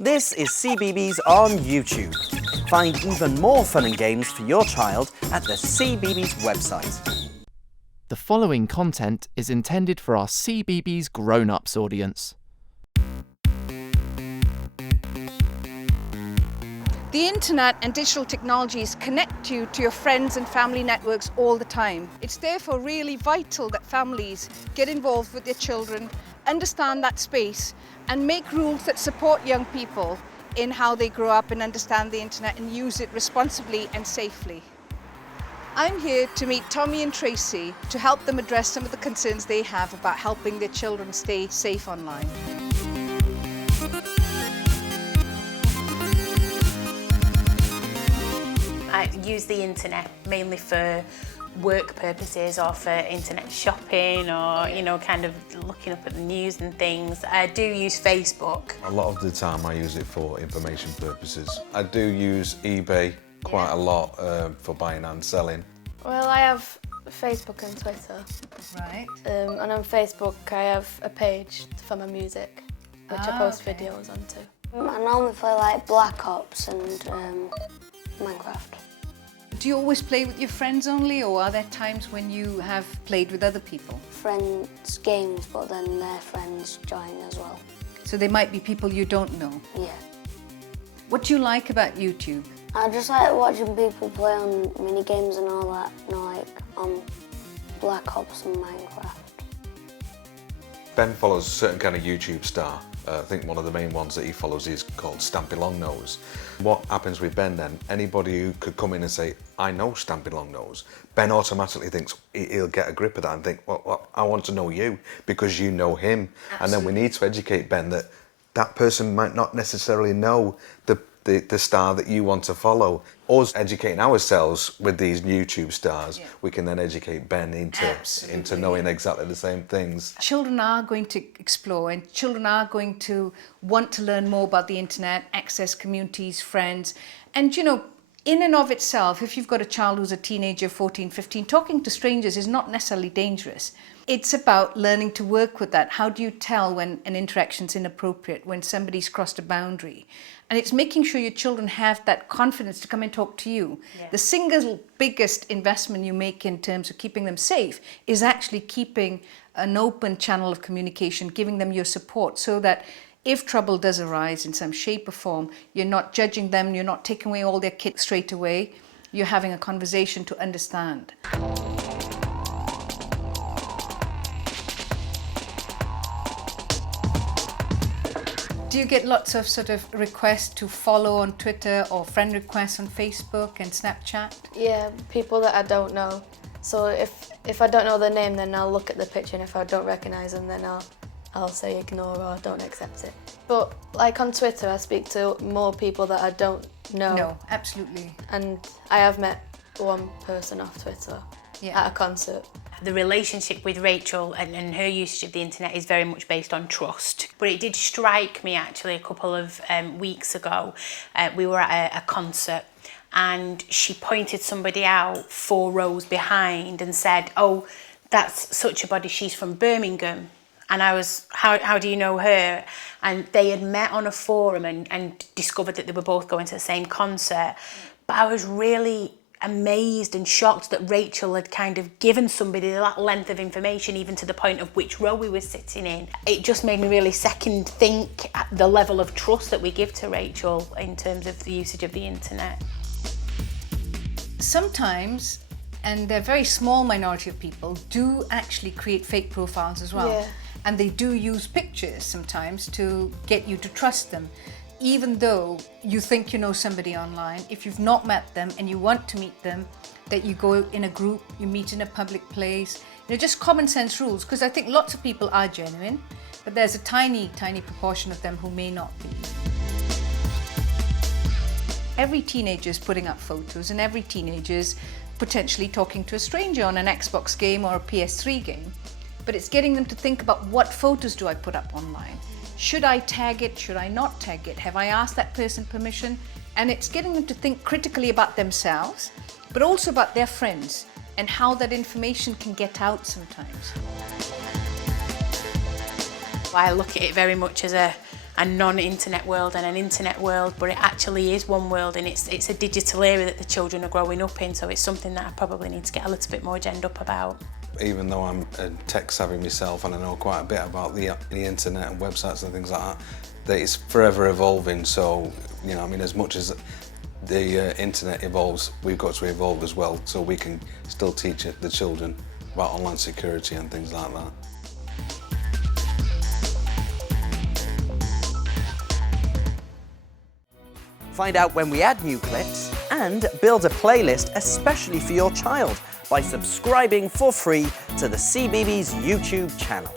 This is CBeebies on YouTube. Find even more fun and games for your child at the CBeebies website. The following content is intended for our CBeebies grown-ups audience. The internet and digital technologies connect you to your friends and family networks all the time. It's therefore really vital that families get involved with their children, understand that space, and make rules that support young people in how they grow up and understand the internet and use it responsibly and safely. I'm here to meet Tommy and Tracy to help them address some of the concerns they have about helping their children stay safe online. I use the internet mainly for work purposes or for internet shopping or, kind of looking up at the news and things. I do use Facebook. A lot of the time I use it for information purposes. I do use eBay quite a lot for buying and selling. Well, I have Facebook and Twitter. Right. And on Facebook I have a page for my music, which I post videos onto. I normally play like Black Ops and Minecraft. Do you always play with your friends only, or are there times when you have played with other people? Friends games, but then their friends join as well. So there might be people you don't know. Yeah. What do you like about YouTube? I just like watching people play on mini games and all that, like on Black Ops and Minecraft. Ben follows a certain kind of YouTube star. I think one of the main ones that he follows is called Stampy Longnose. What happens with Ben then, anybody who could come in and say, I know Stampy Longnose, Ben automatically thinks he'll get a grip of that and think, well, I want to know you because you know him. Absolutely. And then we need to educate Ben that that person might not necessarily know the star that you want to follow. Us educating ourselves with these YouTube stars, we can then educate Ben into knowing exactly the same things. Children are going to explore, and children are going to want to learn more about the internet, access communities, friends. And in and of itself, if you've got a child who's a teenager, 14, 15, talking to strangers is not necessarily dangerous. It's about learning to work with that. How do you tell when an interaction's inappropriate, when somebody's crossed a boundary? And it's making sure your children have that confidence to come and talk to you. Yeah. The single biggest investment you make in terms of keeping them safe is actually keeping an open channel of communication, giving them your support so that if trouble does arise in some shape or form, you're not judging them, you're not taking away all their kit straight away, you're having a conversation to understand. Do you get lots of sort of requests to follow on Twitter or friend requests on Facebook and Snapchat? Yeah, people that I don't know. So if I don't know their name, then I'll look at the picture, and if I don't recognise them, then I'll say ignore or don't accept it. But like on Twitter, I speak to more people that I don't know. No, absolutely. And I have met one person off Twitter at a concert. The relationship with Rachel and her usage of the internet is very much based on trust. But it did strike me actually a couple of weeks ago. We were at a concert and she pointed somebody out 4 rows behind and said, oh, that's such a body, she's from Birmingham. And I was, how do you know her? And they had met on a forum and discovered that they were both going to the same concert. But I was really amazed and shocked that Rachel had kind of given somebody that length of information, even to the point of which row we were sitting in. It just made me really second think at the level of trust that we give to Rachel in terms of the usage of the internet. Sometimes, and they're a very small minority of people, do actually create fake profiles as well. Yeah. And they do use pictures sometimes to get you to trust them. Even though you think you know somebody online, if you've not met them and you want to meet them, that you go in a group, you meet in a public place, just common sense rules, because I think lots of people are genuine, but there's a tiny, tiny proportion of them who may not be. Every teenager is putting up photos, and every teenager is potentially talking to a stranger on an Xbox game or a PS3 game, but it's getting them to think about what photos do I put up online? Should I tag it? Should I not tag it? Have I asked that person permission? And it's getting them to think critically about themselves, but also about their friends and how that information can get out sometimes. I look at it very much as a a non-internet world and an internet world, but it actually is one world, and it's a digital era that the children are growing up in, so it's something that I probably need to get a little bit more genned up about. Even though I'm tech savvy myself and I know quite a bit about the internet and websites and things like that it's forever evolving, so you know, I mean, as much as the internet evolves, we've got to evolve as well, so we can still teach the children about online security and things like that. Find out when we add new clips and build a playlist especially for your child by subscribing for free to the CBeebies YouTube channel.